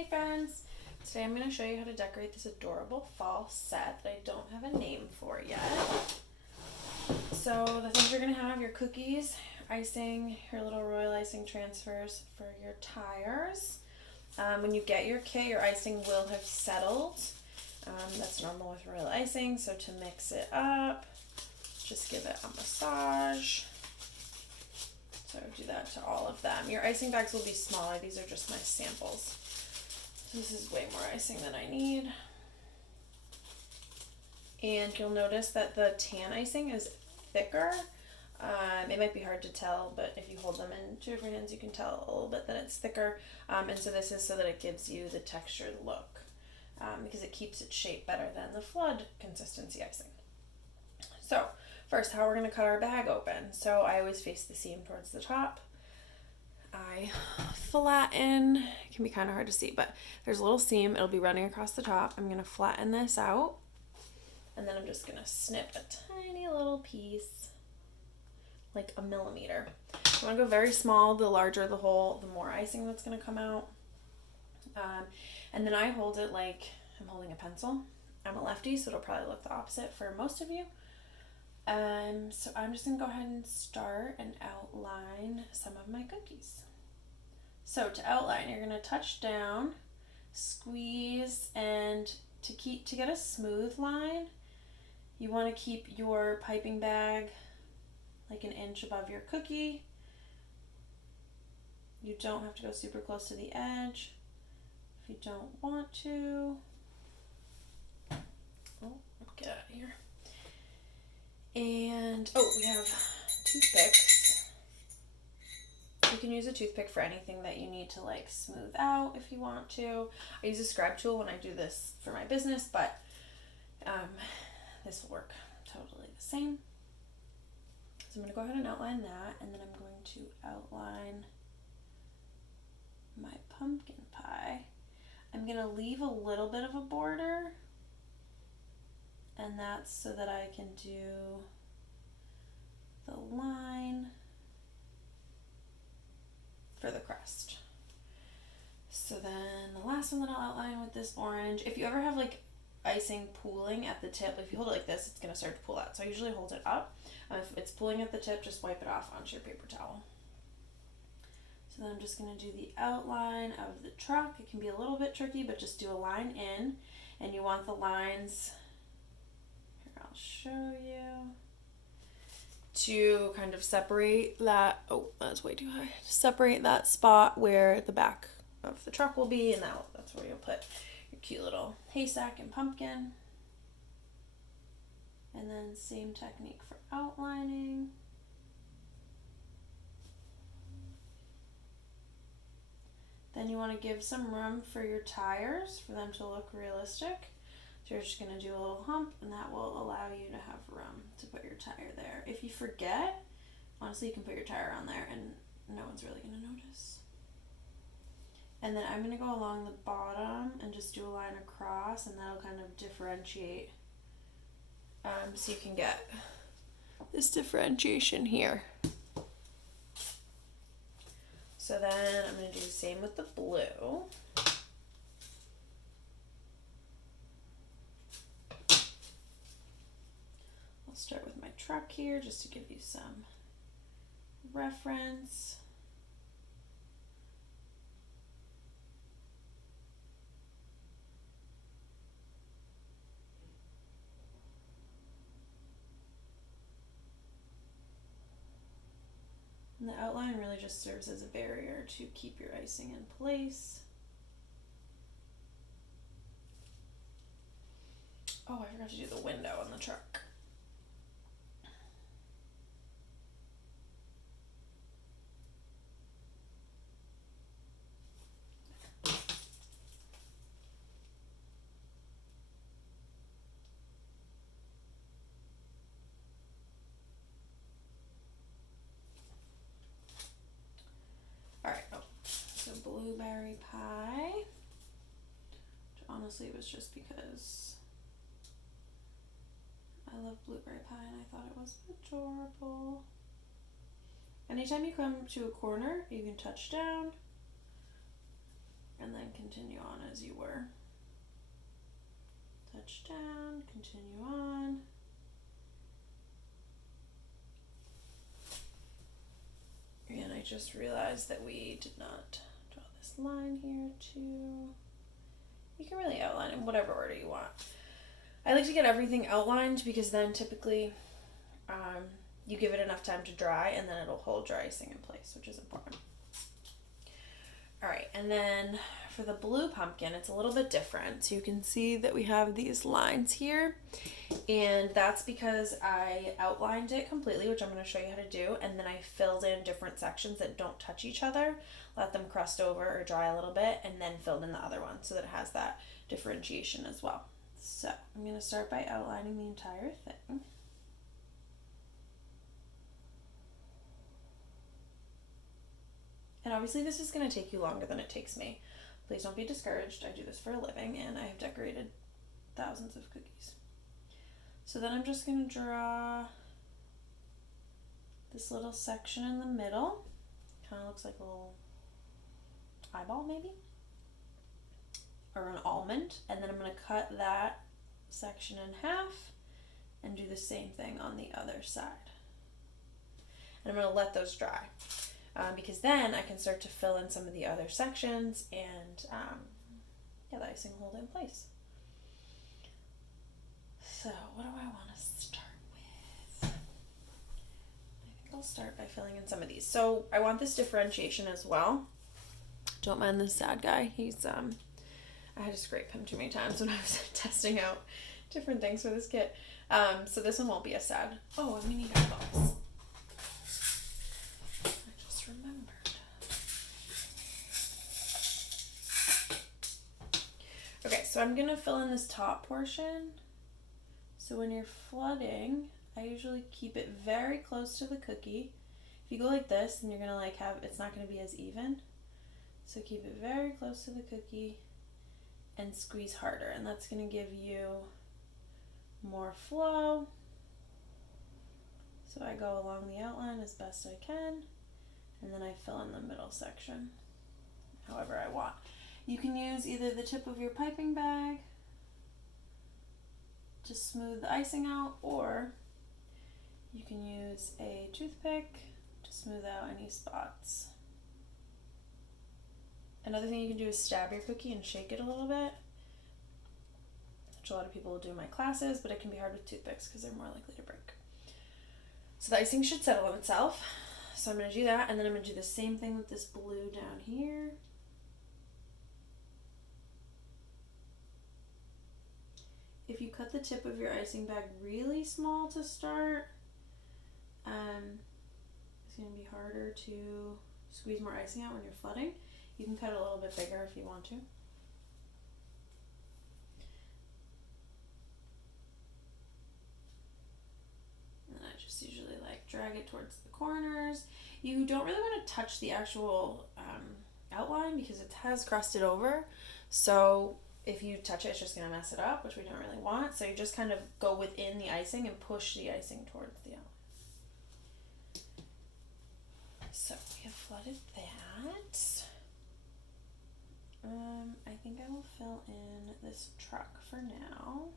Hey friends! Today I'm going to show you how to decorate this adorable fall set that I don't have a name for yet. So the things you're going to have, your cookies, icing, your little royal icing transfers for your tires. When you get your kit, your icing will have settled. That's normal with royal icing, so to mix it up, just give it a massage. So do that to all of them. Your icing bags will be smaller. These are just my samples. This is way more icing than I need. And you'll notice that the tan icing is thicker. It might be hard to tell, but if you hold them in two of your hands, you can tell a little bit that it's thicker. And so this is so that it gives you the textured look, because it keeps its shape better than the flood consistency icing. So first, how we're going to cut our bag open. So I always face the seam towards the top. I flatten, it can be kind of hard to see, but there's a little seam, it'll be running across the top. I'm going to flatten this out, and then I'm just going to snip a tiny little piece, like a millimeter. You want to go very small. The larger the hole, the more icing that's going to come out. And then I hold it like I'm holding a pencil. I'm a lefty, so it'll probably look the opposite for most of you. So I'm just going to go ahead and start and outline some of my cookies. So to outline, you're going to touch down, squeeze, and to get a smooth line, you want to keep your piping bag like an inch above your cookie. You don't have to go super close to the edge if you don't want to. Oh, get out of here. And, we have toothpicks. You can use a toothpick for anything that you need to like smooth out if you want to. I use a scribe tool when I do this for my business, but this will work totally the same. So I'm going to go ahead and outline that, and then I'm going to outline my pumpkin pie. I'm going to leave a little bit of a border, and that's so that I can do the line for the crust. So then the last one that I'll outline with this orange, if you ever have like icing pooling at the tip, if you hold it like this, it's going to start to pool out. So I usually hold it up. If it's pooling at the tip, just wipe it off onto your paper towel. So then I'm just going to do the outline of the truck. It can be a little bit tricky, but just do a line in, and you want the lines, here I'll show you, to kind of separate that, that's way too high, separate that spot where the back of the truck will be, and that's where you'll put your cute little haystack and pumpkin. And then same technique for outlining. Then you want to give some room for your tires for them to look realistic. So you're just going to do a little hump, and that will allow you to have room to put your tire there. If you forget, honestly, you can put your tire on there and no one's really going to notice. And then I'm going to go along the bottom and just do a line across, and that'll kind of differentiate. So you can get this differentiation here. So then I'm going to do the same with the blue. I'll start with my truck here just to give you some reference. And the outline really just serves as a barrier to keep your icing in place. Oh, I forgot to do the window on the truck. Blueberry pie, which honestly was just because I love blueberry pie and I thought it was adorable. Anytime you come to a corner, you can touch down and then continue on as you were. Touch down, continue on. And I just realized that we did not draw this line here too. You can really outline in whatever order you want. I like to get everything outlined because then typically you give it enough time to dry and then it'll hold your icing in place, which is important. All right, and then for the blue pumpkin, it's a little bit different. So you can see that we have these lines here, and that's because I outlined it completely, which I'm going to show you how to do, and then I filled in different sections that don't touch each other, let them crust over or dry a little bit, and then filled in the other one so that it has that differentiation as well. So I'm going to start by outlining the entire thing. And obviously this is going to take you longer than it takes me. Please don't be discouraged. I do this for a living and I have decorated thousands of cookies. So then I'm just going to draw this little section in the middle. Kind of looks like a little eyeball maybe, or an almond. And then I'm going to cut that section in half and do the same thing on the other side. And I'm going to let those dry. Because then I can start to fill in some of the other sections and the icing will hold it in place. So what do I want to start with? I think I'll start by filling in some of these. So I want this differentiation as well. Don't mind this sad guy. He's I had to scrape him too many times when I was testing out different things for this kit. So this one won't be as sad. Oh, and we need eyeballs. Remembered. Okay, so I'm gonna fill in this top portion. So when you're flooding, I usually keep it very close to the cookie. If you go like this, then you're gonna it's not gonna be as even. So keep it very close to the cookie and squeeze harder, and that's gonna give you more flow. So I go along the outline as best I can. And then I fill in the middle section however I want. You can use either the tip of your piping bag to smooth the icing out, or you can use a toothpick to smooth out any spots. Another thing you can do is stab your cookie and shake it a little bit, which a lot of people will do in my classes, but it can be hard with toothpicks because they're more likely to break. So the icing should settle on itself. So I'm going to do that, and then I'm going to do the same thing with this blue down here. If you cut the tip of your icing bag really small to start, it's going to be harder to squeeze more icing out when you're flooding. You can cut it a little bit bigger if you want to. And I just usually drag it towards the corners. You don't really want to touch the actual outline because it has crusted over. So if you touch it, it's just going to mess it up, which we don't really want. So you just kind of go within the icing and push the icing towards the outline. So we have flooded that. I think I will fill in this truck for now.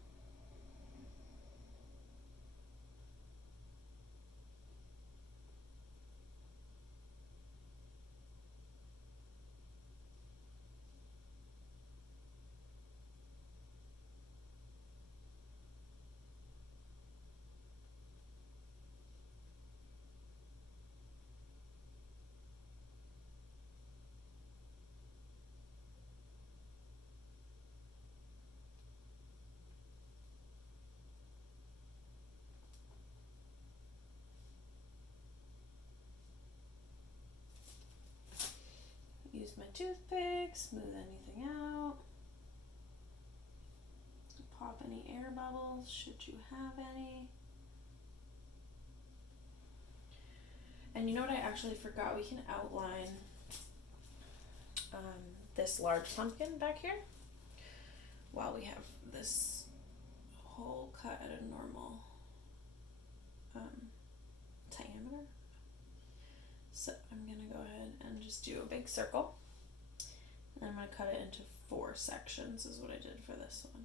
Use my toothpick, smooth anything out. Pop any air bubbles, should you have any. And you know what I actually forgot? We can outline this large pumpkin back here while we have this hole cut at a normal diameter. So I'm gonna go ahead and just do a big circle, And I'm going to cut it into 4 sections is what I did for this one.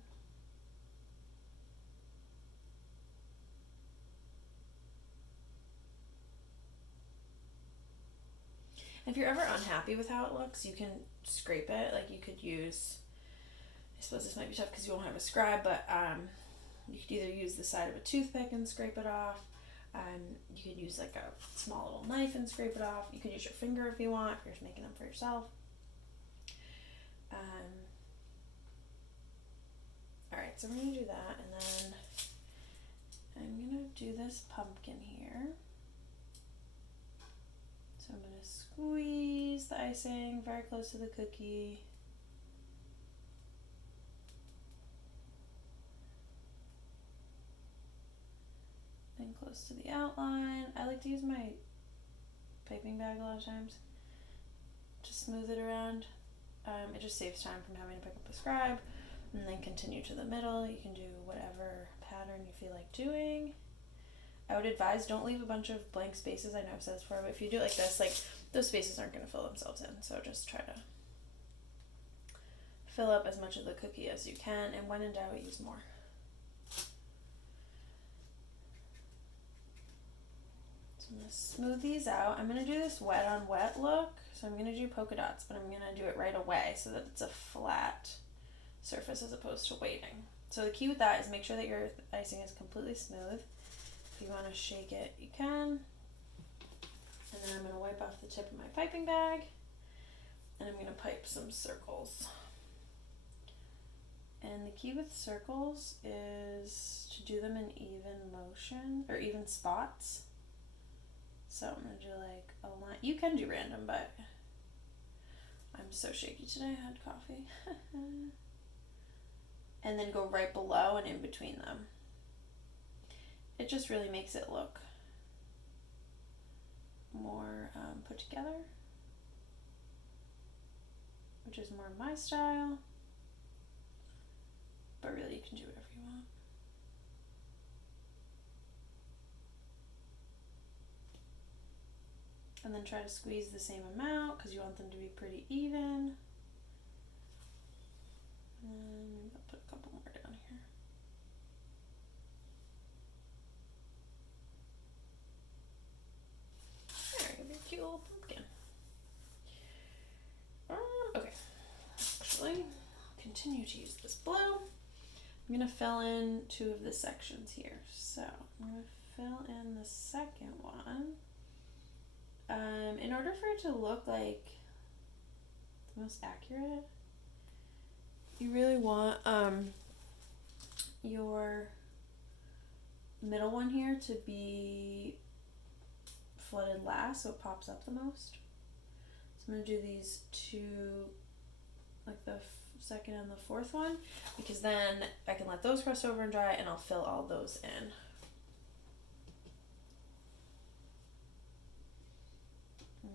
If you're ever unhappy with how it looks, you can scrape it. Like you could use, I suppose this might be tough because you won't have a scribe, but you could either use the side of a toothpick and scrape it off. You could use like a small little knife and scrape it off. You could use your finger if you want, if you're just making them for yourself. Alright, so we're going to do that, and then I'm going to do this pumpkin here. So I'm going to squeeze the icing very close to the cookie. And close to the outline. I like to use my piping bag a lot of times to smooth it around. It just saves time from having to pick up a scribe. And then continue to the middle. You can do whatever pattern you feel like doing. I would advise don't leave a bunch of blank spaces. I know I've said this before, but if you do it like this, like those spaces aren't going to fill themselves in. So just try to fill up as much of the cookie as you can, and when in doubt, use more. So I'm going to smooth these out. I'm going to do this wet on wet look. So I'm going to do polka dots, but I'm going to do it right away so that it's a flat surface as opposed to waiting. So the key with that is make sure that your icing is completely smooth. If you want to shake it, you can. And then I'm going to wipe off the tip of my piping bag, and I'm going to pipe some circles. And the key with circles is to do them in even motion, or even spots. So I'm going to do like a line. You can do random, but I'm so shaky today, I had coffee. And then go right below and in between them. It just really makes it look more put together, which is more my style, but really you can do whatever you want. And then try to squeeze the same amount because you want them to be pretty even. And I'll put a couple more down here. There, you have your cute little pumpkin. Okay. Actually, I'll continue to use this blue. I'm going to fill in 2 of the sections here. So I'm going to fill in the second one. In order for it to look like the most accurate, you really want your middle one here to be flooded last so it pops up the most. So I'm going to do these 2, like the second and the fourth one, because then I can let those crust over and dry and I'll fill all those in.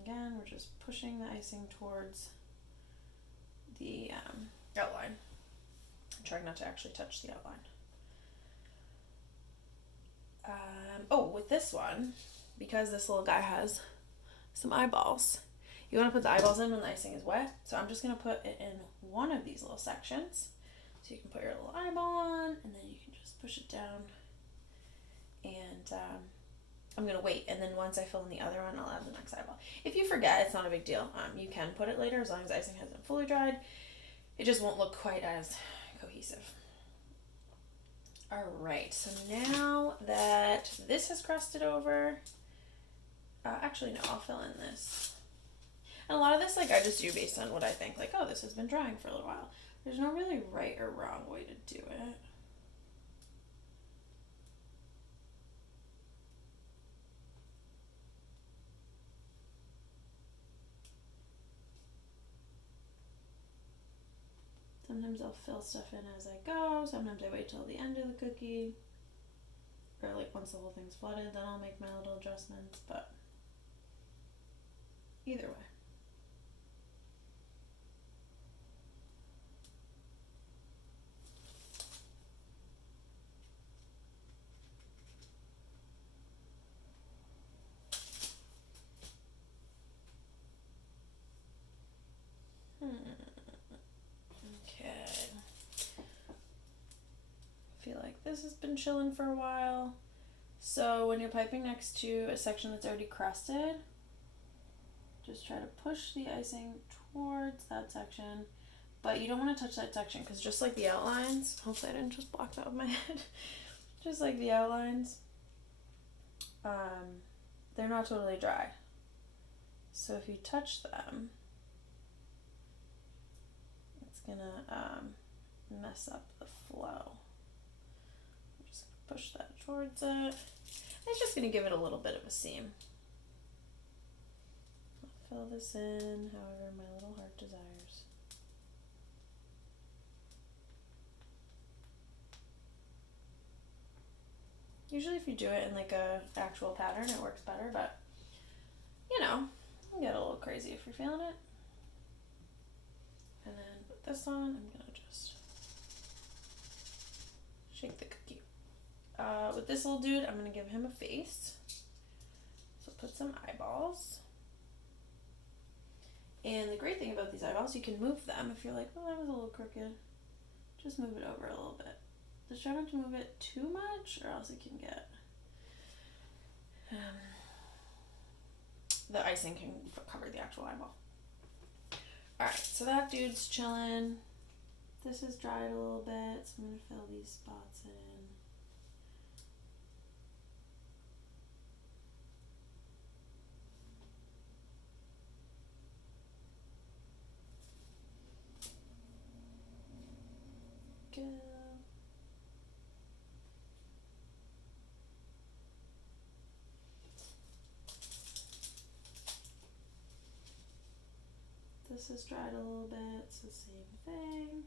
Again, we're just pushing the icing towards the outline. I'm trying not to actually touch the outline. With this one, because this little guy has some eyeballs, you want to put the eyeballs in when the icing is wet. So I'm just going to put it in one of these little sections. So you can put your little eyeball on, and then you can just push it down. And I'm going to wait, and then once I fill in the other one, I'll add the next eyeball. If you forget, it's not a big deal. You can put it later as long as the icing hasn't fully dried. It just won't look quite as cohesive. Alright, so now that this has crusted over, actually no, I'll fill in this. And a lot of this, like, I just do based on what I think, like, oh, this has been drying for a little while. There's no really right or wrong way to do it. Sometimes I'll fill stuff in as I go. Sometimes I wait till the end of the cookie. Or like once the whole thing's flooded, then I'll make my little adjustments. But either way. this has been chilling for a while. So when you're piping next to a section that's already crusted, just try to push the icing towards that section. But you don't want to touch that section because just like the outlines, hopefully I didn't just block that with my head. Just like the outlines, they're not totally dry. So if you touch them, it's gonna mess up the flow. I'm just gonna push that towards it. It's just gonna give it a little bit of a seam. I'll fill this in however my little heart desires. Usually if you do it in like a actual pattern, it works better, but you know, you can get a little crazy if you're feeling it. And then with this one, I'm gonna just shake the cookie. With this little dude, I'm gonna give him a face. So put some eyeballs. And the great thing about these eyeballs, you can move them if you're like, oh, that was a little crooked. Just move it over a little bit. Just try not to move it too much or else it can get... the icing can cover the actual eyeball. Alright, so that dude's chilling. This has dried a little bit, so I'm going to fill these spots in. Good. This has dried a little bit, it's the same thing.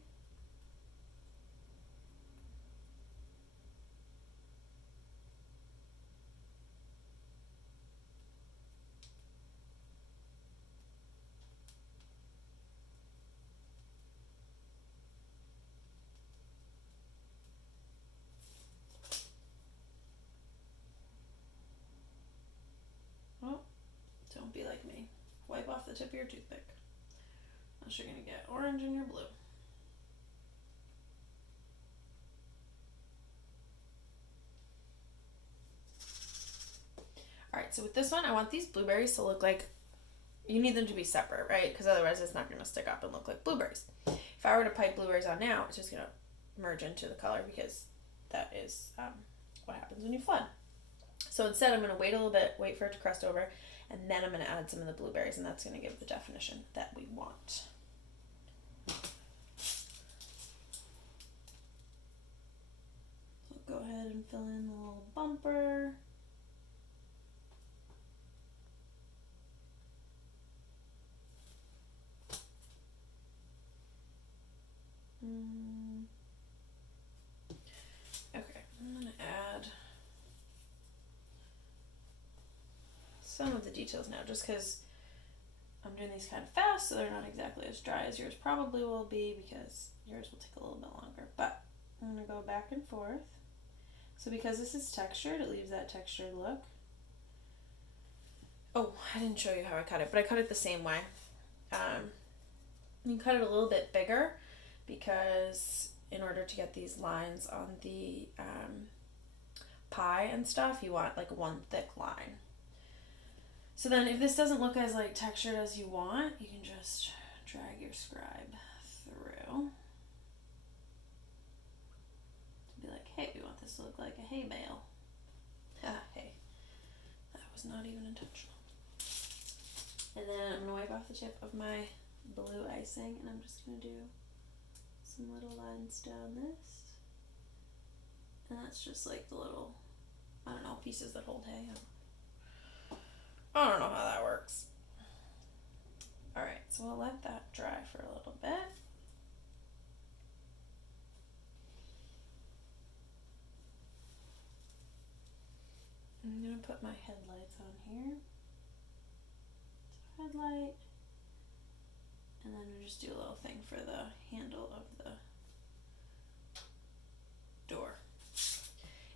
Oh, don't be like me. Wipe off the tip of your toothpick. Else you're going to get orange in your blue. Alright, so with this one, I want these blueberries to look like, you need them to be separate, right? Because otherwise it's not going to stick up and look like blueberries. If I were to pipe blueberries on now, it's just going to merge into the color because that is what happens when you flood. So instead, I'm going to wait a little bit, wait for it to crust over, and then I'm going to add some of the blueberries, and that's going to give the definition that we want. So go ahead and fill in the little bumper. Okay, I'm going to add some of the details now, just because I'm doing these kind of fast, so they're not exactly as dry as yours probably will be, because yours will take a little bit longer. But I'm going to go back and forth. So because this is textured, it leaves that textured look. Oh, I didn't show you how I cut it, but I cut it the same way. You cut it a little bit bigger because in order to get these lines on the pie and stuff, you want like one thick line. So then if this doesn't look as like textured as you want, you can just drag your scribe through. Be like, hey, we want this to look like a hay bale. Hey, that was not even intentional. And then I'm going to wipe off the tip of my blue icing, and I'm just going to do some little lines down this. And that's just like the little, I don't know, pieces that hold hay. I don't know how that works. Alright, so we'll let that dry for a little bit. I'm going to put my headlights on here. So headlight. And then we'll just do a little thing for the handle of the door.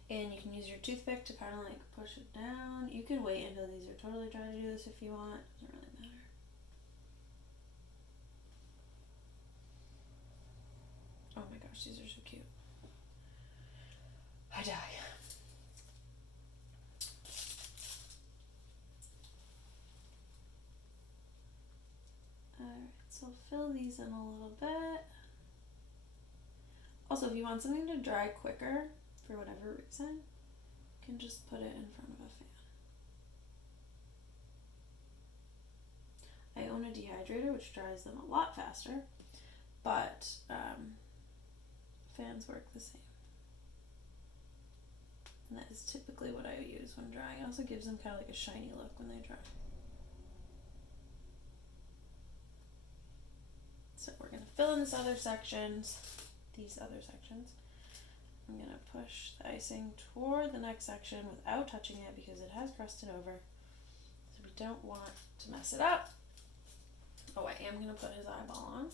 And you can use your toothpick to kind of like push it down. You can wait until these are totally dry to do this if you want. It doesn't really matter. Oh my gosh, these are so cute. I die. Alright, so fill these in a little bit. Also, if you want something to dry quicker, for whatever reason, you can just put it in front of a fan. I own a dehydrator, which dries them a lot faster, but fans work the same. And that is typically what I use when drying. It also gives them kind of like a shiny look when they dry. So we're going to fill in these other sections. I'm going to push the icing toward the next section without touching it because it has crusted over. So we don't want to mess it up. Oh, I am going to put his eyeball on.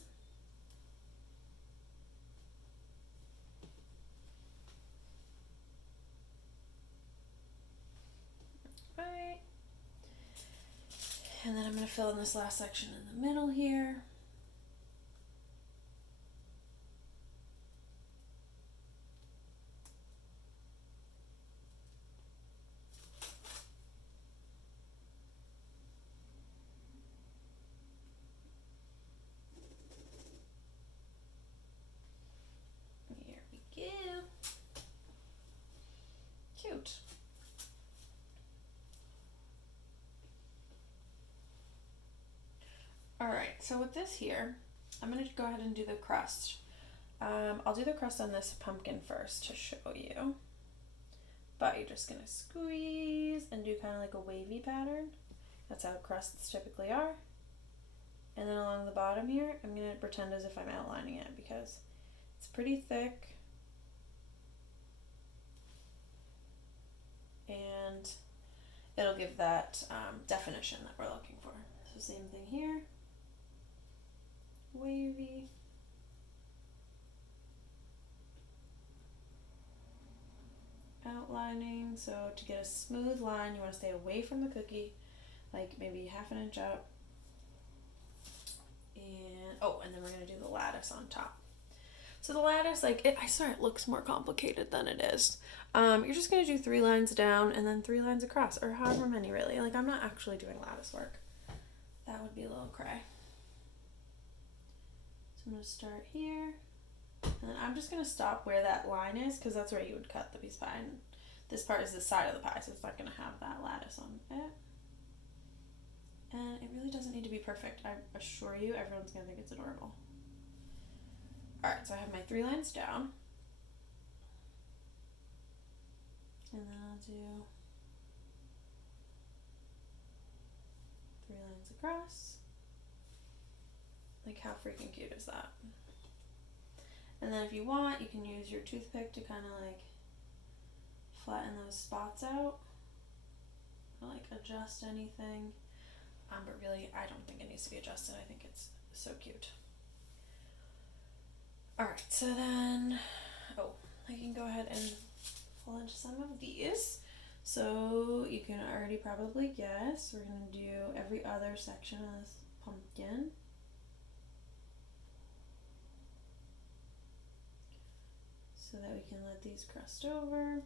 Right. And then I'm going to fill in this last section in the middle here. Here we go. Cute. Alright, so with this here, I'm going to go ahead and do the crust. I'll do the crust on this pumpkin first to show you. But you're just going to squeeze and do kind of like a wavy pattern. That's how crusts typically are. And then along the bottom here, I'm going to pretend as if I'm outlining it because it's pretty thick. And it'll give that definition that we're looking for. So same thing here. Wavy. Outlining. So to get a smooth line, you want to stay away from the cookie, like maybe half an inch up. And then we're going to do the lattice on top. So the lattice, I swear it looks more complicated than it is. You're just going to do 3 lines down and then 3 lines across, or however many really. Like, I'm not actually doing lattice work. That would be a little cray. So I'm going to start here. And then I'm just going to stop where that line is because that's where you would cut the piece of pie. And this part is the side of the pie, so it's not going to have that lattice on it. And it really doesn't need to be perfect. I assure you, everyone's going to think it's adorable. Alright, so I have my 3 lines down. And then I'll do 3 lines across. Like, how freaking cute is that? And then if you want, you can use your toothpick to kind of like flatten those spots out. Or like adjust anything. But really, I don't think it needs to be adjusted. I think it's so cute. Alright, so then, I can go ahead and pull into some of these. So you can already probably guess, we're going to do every other section of this pumpkin. So that we can let these crust over.